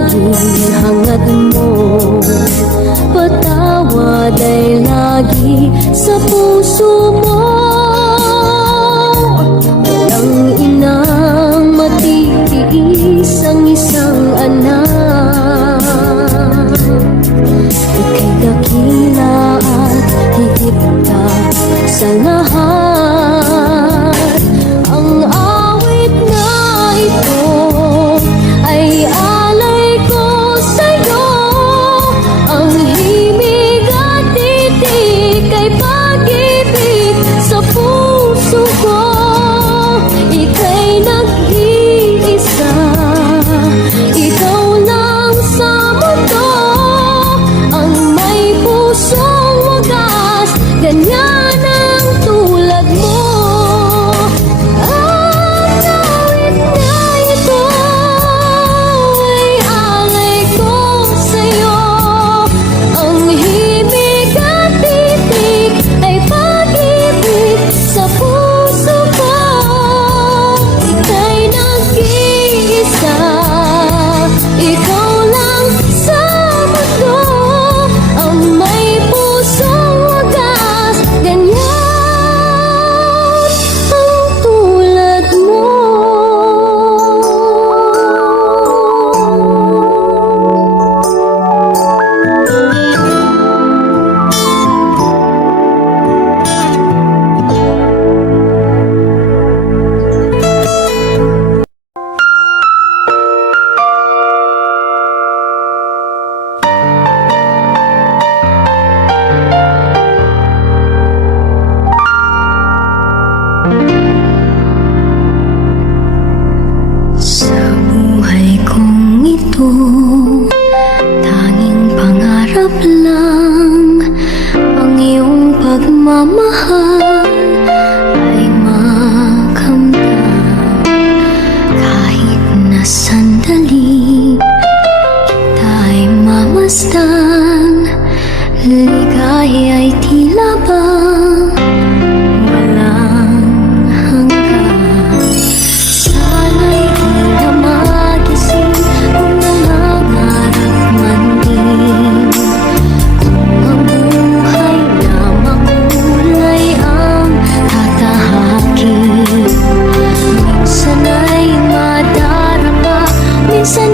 laging hangad mo, patawad ay lagi sa puso mo. Walang inang matitiis ang isang anak. Ika'y dakila at higit ka sa lahat. Ang awit na ito ay alay ko sa'yo. Ang himig at titik ay pag-ibig sa puso ko. Ika'y nag-iisa, ikaw lang sa mundo. Ang may pusong wagas, ganyan ang tulad mo. Ang awit na ito ay alay ko sa'yo. Ang himig at titik ay pag-ibig sa puso ko. Ika'y nag-iisa, ikaw lang sa mundo. Ang may pusong wagas, ganyan ang tulad mo. Sa buhay kong ito, tanging pangarap lang ang iyong pagmamahal ay makamtan. Kahit na sandali kita'y mamasdan, ligaya ay tila bang walang hanggan. Sana'y di na magising kung nangangarap man din. Kung ang buhay na makulay ang tatahakin, minsan ay madarama, minsan